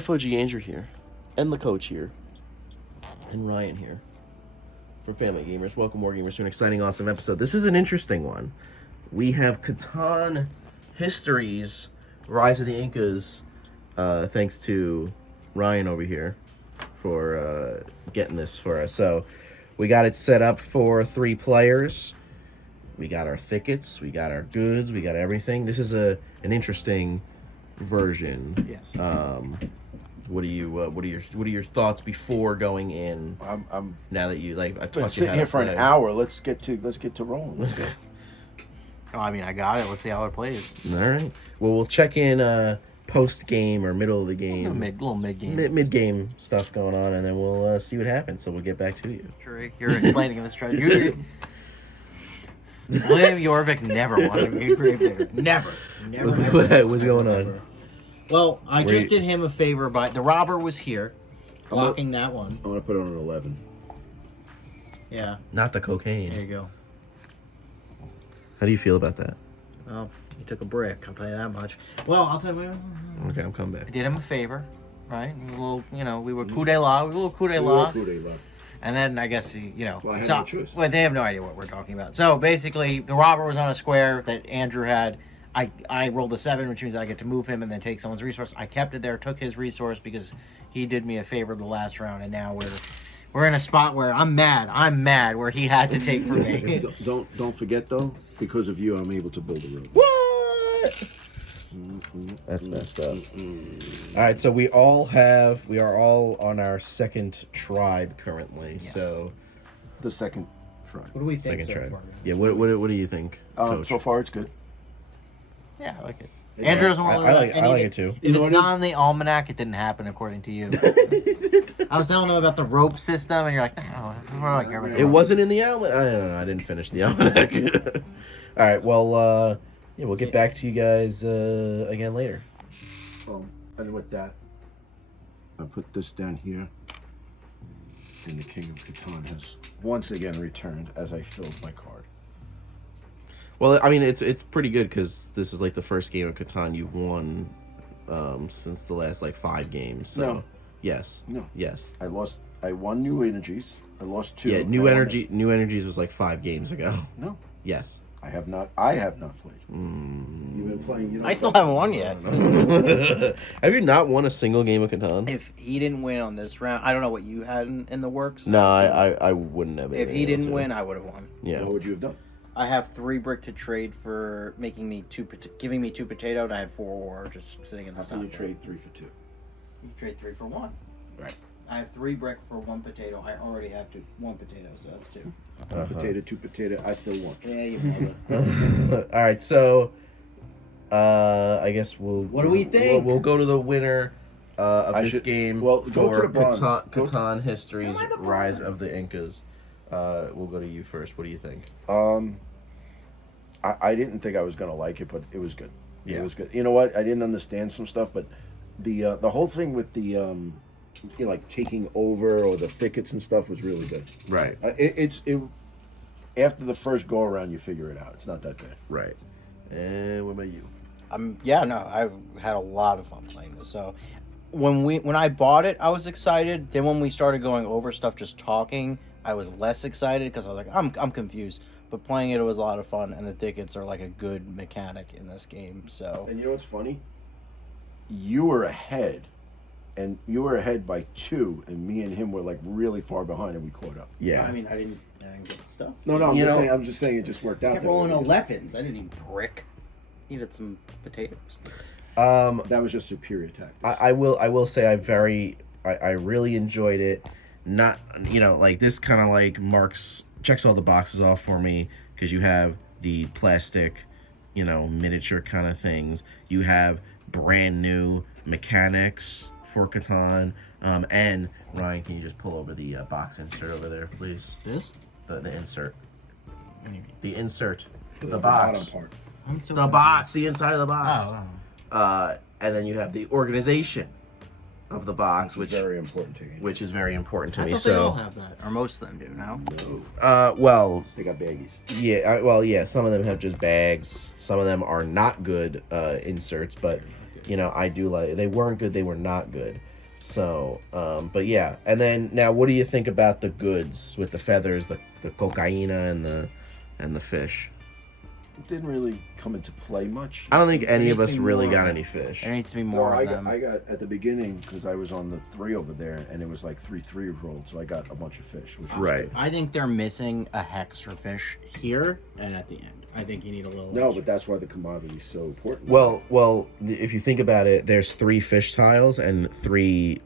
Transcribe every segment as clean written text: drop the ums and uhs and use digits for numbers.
FOG Andrew here, and the coach here, and Ryan here for Family Gamers. Welcome, War Gamers, to an exciting, awesome episode. This is an interesting one. We have Catan Histories, Rise of the Incas, thanks to Ryan over here for getting this for us. So we got it set up for 3 players. We got our thickets, we got our goods, we got everything. This is an interesting version. Yes. What are your thoughts before going in? I'm now that you I've been taught you sitting how here to for play. an hour. Let's get to rolling. Let's go. Oh, I mean, I got it. Let's see how it plays. All right. Well, we'll check in post game or middle of the game, Little mid game. mid game stuff going on, and then we'll see what happens. So we'll get back to you. Sure, you're explaining the strategy. William Jorvik never wanted to be a gravedigger. Never. What's going on? Well, I Wait. just did him a favor by the robber was here, blocking that one. I'm gonna put it on an 11. Yeah, Not the there cocaine. you go. How do you feel about that? Well, you took a brick. I'll tell you that much. Well, I'll tell you. Okay, I'm coming I back. did him a favor, right? A little, we were coup d'etat. We were a little coup d'etat. And then I guess Well, I had no choice. Well, they have no idea what we're talking about. So basically, the robber was on a square that Andrew had. I rolled a 7, which means I get to move him and then take someone's resource. I kept it there, took his resource because he did me a favor the last round, and now we're in a spot where I'm mad. I'm mad where he had to take from me. Don't forget though, because of you, I'm able to build a road. What? That's messed up. All right, so we are all on our second tribe currently. Yes. So The second try. What do we think second so tribe. far? Yeah. What do you think, Coach? So far, it's good. Yeah, I like it. Andrew doesn't want to I like it too. If You know it's what it not is? on the almanac, it didn't happen according to you. I was telling him about the rope system, and you're like, no, I don't care about the It rope. wasn't in the almanac. I don't know. I didn't finish the almanac. All right. Well, yeah, we'll get back to you guys again later. And with that, I put this down here, and the King of Catan has once again returned as I filled my card. Well, I mean, it's pretty good because this is like the first game of Catan you've won since the last 5 games. So No. yes, No, yes, I won New Energies. I lost 2. yeah. I New won Energies was 5 games ago. No, Yes. I have not played. You've been playing. I still haven't won yet. Have you not won a single game of Catan? If he didn't win on this round, I don't know what you had in the works. No, I wouldn't have. If he didn't win, I would have won. Yeah. What would you have done? I have 3 brick to trade for making me giving me 2 potato, and I had 4 ore just sitting in the How stock. can you trade 3 for 2? You trade 3 for 1. Right. I have 3 brick for 1 potato. I already have 1 potato, so that's 2. Potato, 2 potato. I still won. Yeah, you mother. All right, so I guess we'll. What do we think? We'll go to the winner of I this should- game well, go to for the bronze. Catan Histories: Am I the Rise bronze? of the Incas. We'll go to you first. What do you think? I didn't think I was gonna like it, but it was good. Yeah. It was good. You know what? I didn't understand some stuff, but the whole thing with the taking over or the thickets and stuff was really good. Right. It after the first go around, you figure it out. It's not that bad. Right. And what about you? Yeah, no, I had a lot of fun playing this. So when I bought it, I was excited. Then when we started going over stuff, just talking, I was less excited because I was like, I'm confused. But playing it was a lot of fun, and the thickets are like a good mechanic in this game. So And you know what's funny? You were ahead, and you were ahead by 2, and me and him were really far behind, and we caught up. Yeah. I mean, I didn't get the stuff. No, I'm just saying it just worked I out. kept that rolling way. 11s. I didn't need brick. Needed some potatoes. That was just superior tactics. I will say I really enjoyed it. Not this kind of checks all the boxes off for me because you have the plastic, miniature kind of things. You have brand new mechanics for Catan. And Ryan, can you just pull over the box insert over there, please? This? The insert. The insert. The bottom box. part. The box. The inside of the box. Oh. And then you have the organization of the box, which very important to you. which is very important to I me. thought they all have that, or most of them do now. No, Well, they got baggies. yeah. Some of them have just bags. Some of them are not good inserts, but I do like. They weren't good. They were not good. So, but yeah. And then now, what do you think about the goods with the feathers, the cocaina, and the fish? It didn't really come into play much. I don't think any needs of to us be really more got of any it. fish. There needs to be No, more I of got, them. I got at the beginning because I was on the 3 over there, and it was like 3 3-year-olds, so I got a bunch of fish. Which was Right. good. I think they're missing a hex for fish here and at the end. I think you need a little. No, extra. but that's why the commodity is so important. Well, if you think about it, there's 3 fish tiles and 3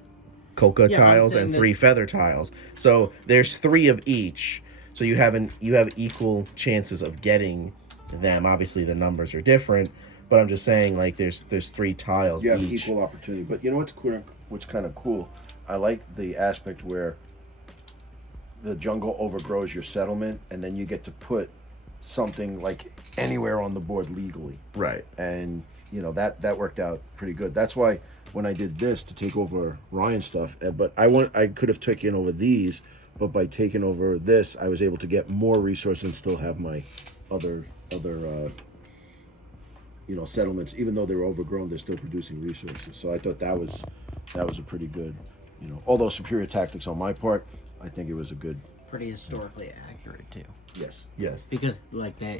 coca Yeah, I'm tiles saying and that- 3 feather tiles. So there's 3 of each. So you have equal chances of getting them. Obviously, the numbers are different, but I'm just saying, like, there's 3 tiles You have each. equal opportunity. But you know what's cool? What's kind of cool? I like the aspect where the jungle overgrows your settlement, and then you get to put something like anywhere on the board legally. Right. And you know that worked out pretty good. That's why when I did this to take over Ryan's stuff, but I could have taken over these, but by taking over this, I was able to get more resources and still have my other settlements. Even though they're overgrown, they're still producing resources. So I thought that was a pretty good, although superior tactics on my part, I think it was a good. Pretty historically accurate too. Yes. Because like the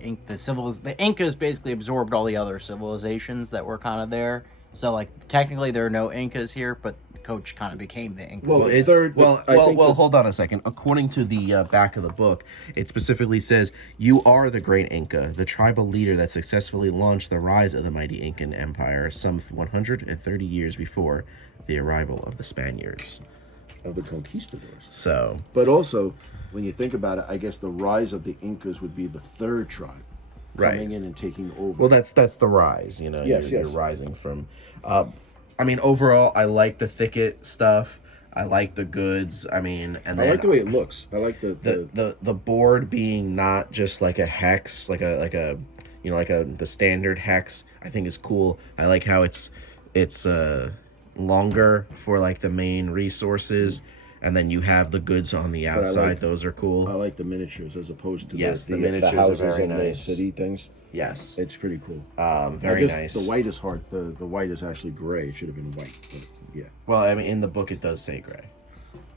Incas basically absorbed all the other civilizations that were kind of there. So like technically there are no Incas here, but the coach kind of became the Incas. Well, the third- I think the- hold on a second. According to the back of the book, it specifically says, "You are the great Inca, the tribal leader that successfully launched the rise of the mighty Incan Empire some 130 years before the arrival of the Spaniards." Of the conquistadors. So, But also, when you think about it, I guess the rise of the Incas would be the third tribe right. coming in and taking over. Well, that's the rise. Yes, you're yes. rising from. I mean, overall, I like the thicket stuff. I like the goods. I mean, and I then like the way it looks. I like the board being not just like a hex, like a the standard hex. I think is cool. I like how it's longer for like the main resources, and then you have the goods on the I outside. like- Those are cool. I like the miniatures as opposed to Yes, the the miniatures are houses very and nice. the city things. Yes. It's pretty cool. Very Now, nice. The white is hard. The white is actually gray. It should have been white. But yeah, Well, I mean, in the book it does say gray.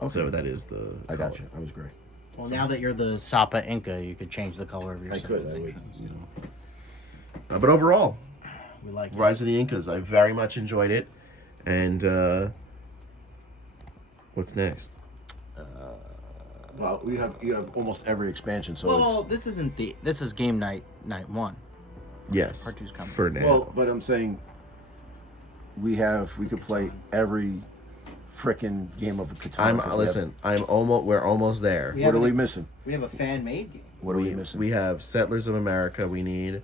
Okay. So that is the. I got color. you. I was gray. Well, now that you're the Sapa Inca, you could change the color of your I could. I would. civilizations. You know. But overall, We like it. Rise of the Incas, I very much enjoyed it. And what's next? Well, you have almost every expansion. So Well, it's, this is game night 1. Yes. Part 2's coming. For now. well, but I'm saying we could play every frickin' game of Catan. 'cause we're almost there. We What are haven't we even- missing? We have a fan-made game. What are we missing? We have Settlers of America. We need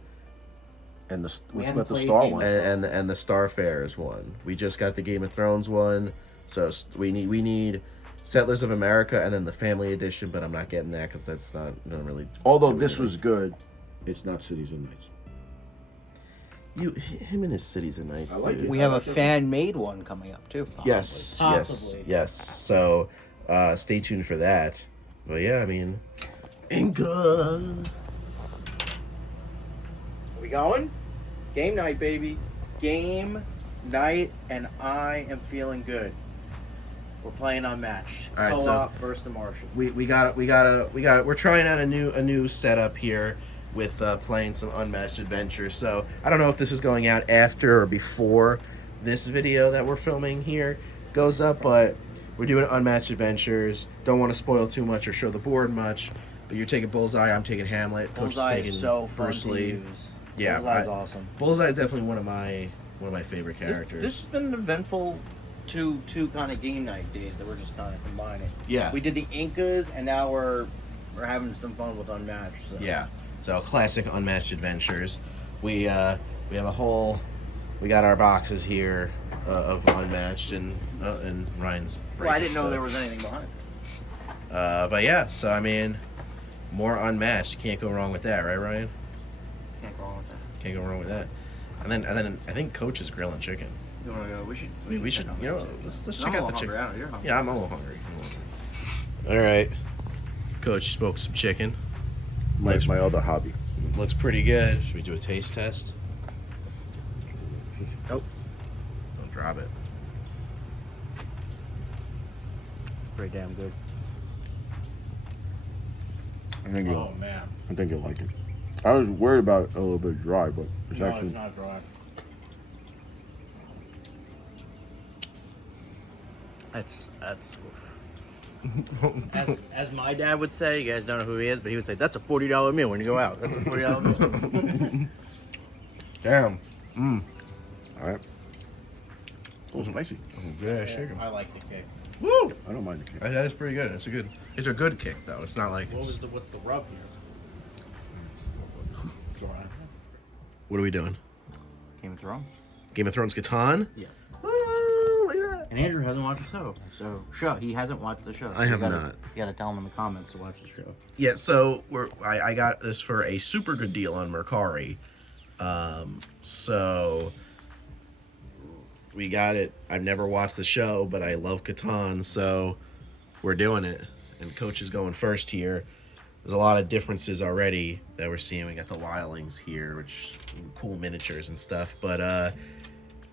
And We what's haven't about the played Star Game one? of- and the Starfarers one. We just got the Game of Thrones one. So we need Settlers of America and then the Family Edition. But I'm not getting that because that's not really. Although do this anything. was good, it's not Cities and Nights. Him and his Cities and Nights. I like dude. it. We have a fan-made one coming up too. Possibly. Yes. Yes. So stay tuned for that. But yeah, I mean, Inca. We going? Game night, baby. Game night, and I am feeling good. We're playing unmatched. All right, so- Co-op versus the Martian. We got we're trying out a new setup here with playing some unmatched adventures. So I don't know if this is going out after or before this video that we're filming here goes up, but we're doing unmatched adventures. Don't want to spoil too much or show the board much, but you're taking Bullseye, I'm taking Hamlet, Coach is Bullseye taking is so fun Bruce to Lee. use. Yeah, Bullseye's awesome. Bullseye is definitely one of my favorite characters. This has been an eventful two kind of game night days that we're just kind of combining. Yeah. We did the Incas, and now we're having some fun with Unmatched. So. Yeah. So classic unmatched adventures. We have we got our boxes here of unmatched and Ryan's. Well, I didn't know stuff. there was anything behind it. But yeah, so I mean, more unmatched. Can't go wrong with that, right, Ryan? Can't go wrong with that. Can't go wrong with that. And then I think Coach is grilling chicken. You want to go? We should. You know, let's check I'm a out the little chicken. hungry. You're hungry. Yeah, I'm a little hungry. All right, Coach spoke some chicken. My other hobby. Looks pretty good. Should we do a taste test? Nope. Don't drop it. pretty damn good. I think Oh man, you'll like it. I was worried about it a little bit dry, but it's no, actually it's not dry. That's as my dad would say. You guys don't know who he is, but he would say that's a $40 meal when you go out. That's a $40 meal. Damn. all right. A little spicy. Yeah, shake 'em. I like the kick. Woo! I don't mind the kick. That is pretty good. It's a good kick though. It's not like What's the rub here? What are we doing? Game of Thrones. Game of Thrones Catan? Yeah. Woo! Look at that. And Andrew hasn't watched the show. He hasn't watched the show. So I have you gotta, not. You gotta tell him in the comments to watch the show. Yeah, so I got this for a super good deal on Mercari. So we got it. I've never watched the show, but I love Catan, so we're doing it. And Coach is going first here. There's a lot of differences already that we're seeing. We got the Wildlings here, which cool miniatures and stuff. But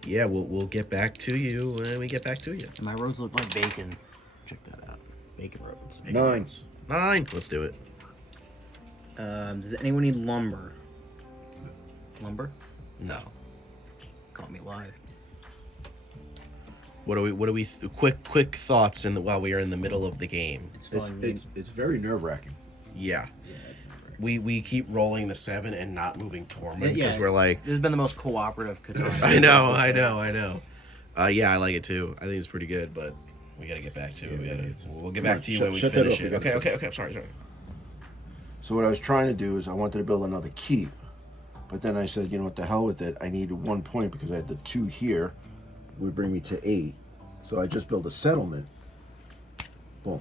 yeah, we'll get back to you when we get back to you. And my roads look like bacon. Check that out. Bacon roads. 9. Let's do it. Does anyone need lumber? Lumber? No. Caught me live. What do we quick thoughts while we are in the middle of the game? It's fun. It's very nerve wracking. Yeah. Yeah, it's not very We keep rolling the 7 and not moving Tormund because Yeah. we're like, This has been the most cooperative Catan. I know. Yeah, I like it too. I think it's pretty good, but we got to get back to it. We'll get back to you when we Shut that finish off. it. We gotta Okay. Sorry. So what I was trying to do is I wanted to build another keep, but then I said, you know what, the hell with it. I needed 1 point because I had the 2 here, would bring me to 8. So I just built a settlement. Boom.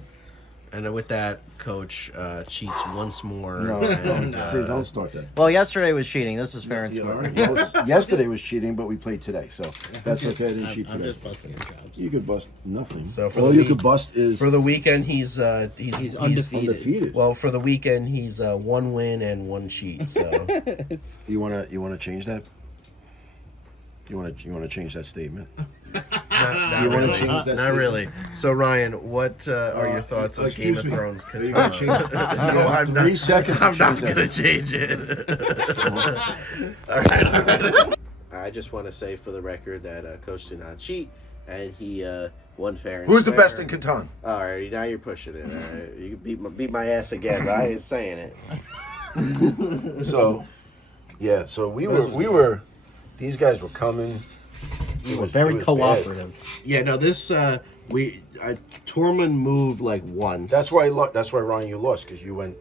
And with that, Coach cheats once more. No, and, don't start that. Well, yesterday was cheating. This is fair and You know, square. well, yesterday was cheating, but we played today, so that's okay. I didn't cheat I'm today. just busting your chops. You could bust nothing. So for all the you week- could bust is for the weekend, he's undefeated. undefeated. Well, for the weekend, he's 1 win and 1 cheat. So You wanna change that? You wanna change that statement? not You wanna really. change that Not statement? really. So Ryan, what are your thoughts on Game excuse of me. Thrones? Are you gonna change it? No, I'm not. 3 seconds to I'm not change that. gonna change it. All right. I just want to say for the record that Coach did not cheat, and he won fair and Who's the square. best in Catan? All right, now you're pushing it. All right. You can beat my ass again, but I ain't saying it. So, yeah. So we were. These guys were coming. It was very bad. cooperative. Yeah, no, this Tormund moved like once. That's why Ryan, you lost because you went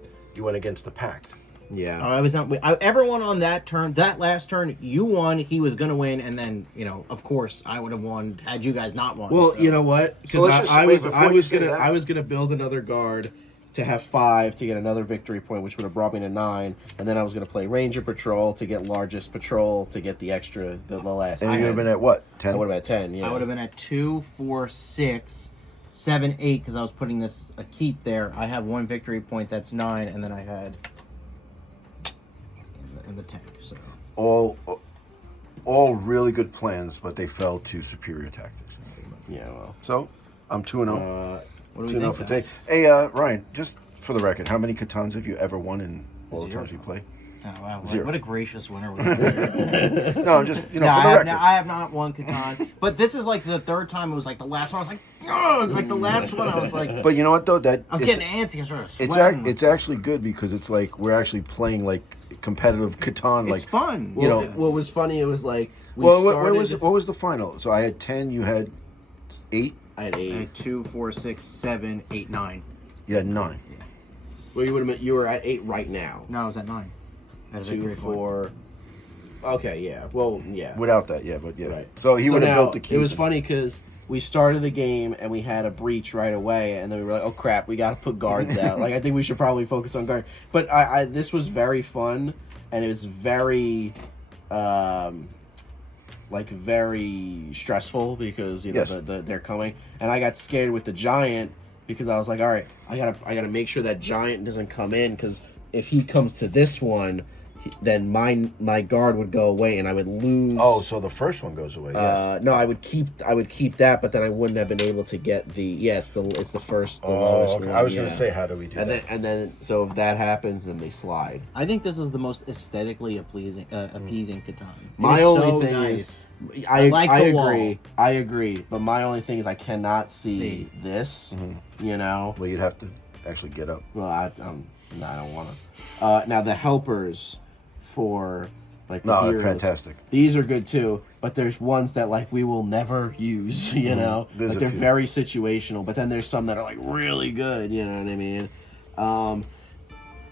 against the pact. Yeah. I was not. Everyone on that turn, that last turn, you won. He was gonna win, and then of course, I would have won had you guys not won. Well, so. you know what? Because So let's just I wait was before you say that. I was gonna build another guard to have 5 to get another victory point, which would have brought me to 9, and then I was gonna play Ranger Patrol to get largest patrol to get the extra the last. And you 10. would have been at what? I 10. would have been at 10. Yeah. I would have been at 2, 4, 6, 7, 8 because I was putting a keep there. I have 1 victory point. That's 9, and then I had in the tank. So All really good plans, but they fell to superior tactics. Yeah. Well. So I'm 2-0. what do we 2-0 think? for Guys? today. Hey, Ryan, just for the record, how many Catans have you ever won in all the 0. times you played? Oh, wow, 0. what a gracious winner we are. No, just No, for the I record. have not won Catan, but this is like the 3rd time. It was like the last one. I was like, ugh! Like the last one, I was like, But you know what though? That I was it's- getting antsy. I started It's sweating. it's actually good because it's like we're actually playing like competitive Catan. It's Like fun. you know. What was funny? It was like we Well, started. what was the final? So I had 10. You had 8. I had I 8. had 2, 4, 6, 7, 8, 9. You had 9. Well, you were at 8 right now. No, I was at 9. I had a 2, victory point. 4. Okay, yeah. Well, yeah. Without that, yeah, but yeah. Right. So he would have now, built the key. It was funny because we started the game and we had a breach right away, and then we were like, "Oh crap, we got to put guards out." Like I think we should probably focus on guard. But I this was very fun, and it was very, very stressful because Yes. they're coming, and I got scared with the giant because I was like, "All right, I gotta make sure that giant doesn't come in because if he comes to this one." then my guard would go away and I would lose. Oh, so the first one goes away. Yes. No, I would keep that, but then I wouldn't have been able to get the it's the first the lowest okay. one. I was gonna yeah. say, how do we do that? And then so if that happens, then they slide. I think this is the most aesthetically appeasing Catan. My only thing is, I like the agree. I agree, but my only thing is I cannot see this. You know. Well, you'd have to actually get up. Well, I don't want to. Now the helpers for like the No, heroes, fantastic. These are good too, but there's ones that like we will never use. You know, There's like a they're few. very situational. But then there's some that are like really good. You know what I mean?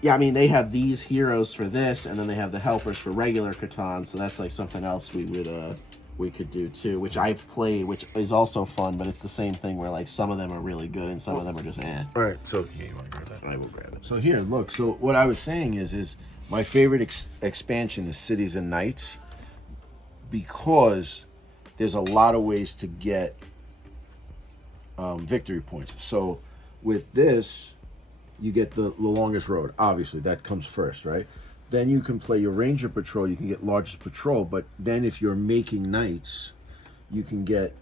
Yeah, I mean they have these heroes for this, and then they have the helpers for regular Catan. So that's like something else we could do too, which I've played, which is also fun. But it's the same thing where like some of them are really good and some of them are just eh. All right. So yeah, you want to grab that? I will grab it. So here, look. So what I was saying is my favorite expansion is Cities and Knights, because there's a lot of ways to get victory points. So with this, you get the longest road. Obviously, that comes first, right? Then you can play your Ranger Patrol. You can get largest patrol. But then if you're making knights, you can get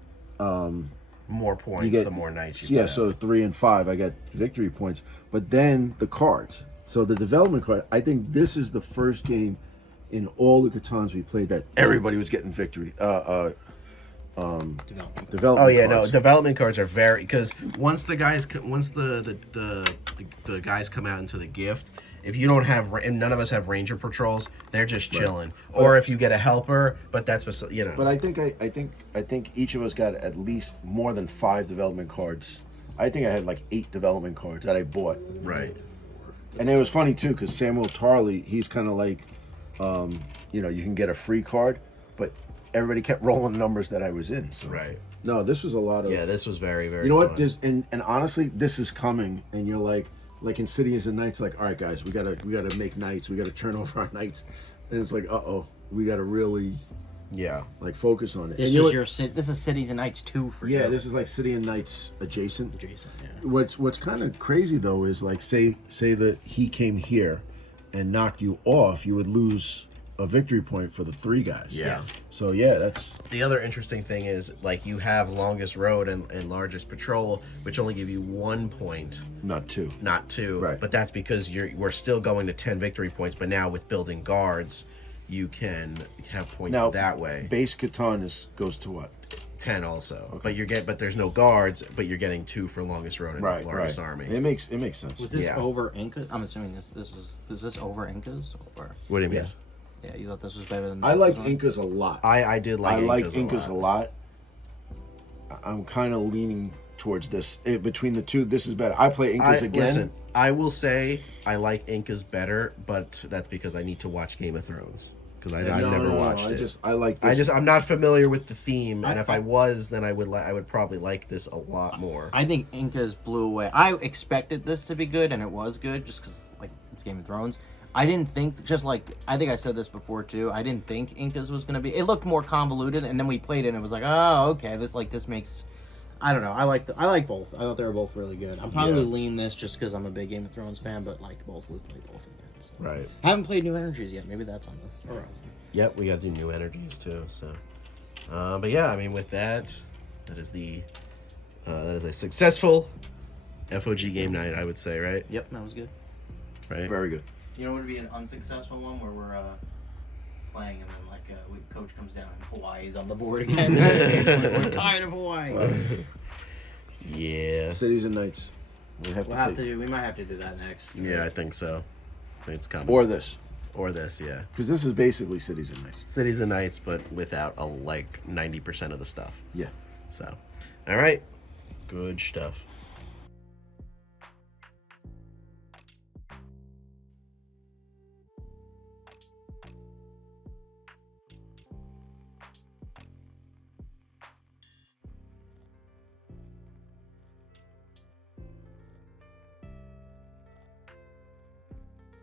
More points, you get the more knights you yeah. get. So 3 and 5, I got victory points. But then the cards. So the development card. I think this is the first game in all the Catans we played that everybody was getting victory. Development. Oh yeah, cards. no. Development cards are very because once the guys come out into the gift, if you don't have and none of us have Ranger patrols, they're just chilling. Or if you get a helper, but that's what you know. But I think each of us got at least more than 5 development cards. I think I had like 8 development cards that I bought. Right. And it was funny too, because Samuel Tarley, he's kind of like, you know, you can get a free card, but everybody kept rolling numbers that I was in. So. Right. No, this was a lot of. Yeah, this was very, very. You know what? fun. There's and honestly, this is coming, and you're like in Cities and Knights, like, all right, guys, we gotta make knights, we gotta turn over our knights, and it's like, we gotta really, like focus on it. This And you know is what? this is Cities and Knights 2 for you. Yeah, this is like City and Knights adjacent. Jason. Yeah. What's kind of crazy though is like say that he came here and knocked you off, you would lose a victory point for the 3 guys. Yeah. So yeah, that's The other interesting thing is like you have longest road and largest patrol, which only give you 1 point, not 2. not 2. Right. But that's because we're still going to 10 victory points. But now with building guards, you can have points Now that way. base Catan goes to what? 10 also. Okay. But there's no guards, but you're getting 2 for longest road and largest armies. It makes sense. Was this Yeah. over Inca? I'm assuming is this over Incas or What do you mean? Yes. yeah? You thought this was better than I like Incas? Incas a lot. I did like I like Incas Incas a lot. I'm kind of leaning towards this. Between the two, this is better. I play Incas again. Listen, I will say I like Incas better, but that's because I need to watch Game of Thrones because I've never watched it. I like this. I'm not familiar with the theme, and if I was, then I would probably like this a lot more. I think Incas blew away. I expected this to be good, and it was good, just because like it's Game of Thrones. I didn't think, just like I think I said this before too. I didn't think Incas was gonna be. It looked more convoluted, and then we played it, and it was like, oh, okay, this makes. I don't know. I like both. I thought they were both really good. I'm probably lean this just because I'm a big Game of Thrones fan, but like both would play both again. So. Right. I haven't played New Energies yet. Maybe that's on the horizon. Yep, we got to do new energies too. So, but yeah, I mean, with that is that is a successful FOG game night, I would say, right? Yep, that was good. Right. Very good. You know what would be an unsuccessful one where we're playing and then coach comes down and Hawaii's on the board again. We're tired of Hawaii. Yeah. Cities and Knights. We We might have to do that next. Yeah, I think so. I think it's coming. Or this, Yeah. because this is basically Cities and Knights. Cities and Knights, but without like 90% of the stuff. Yeah. So, all right. Good stuff.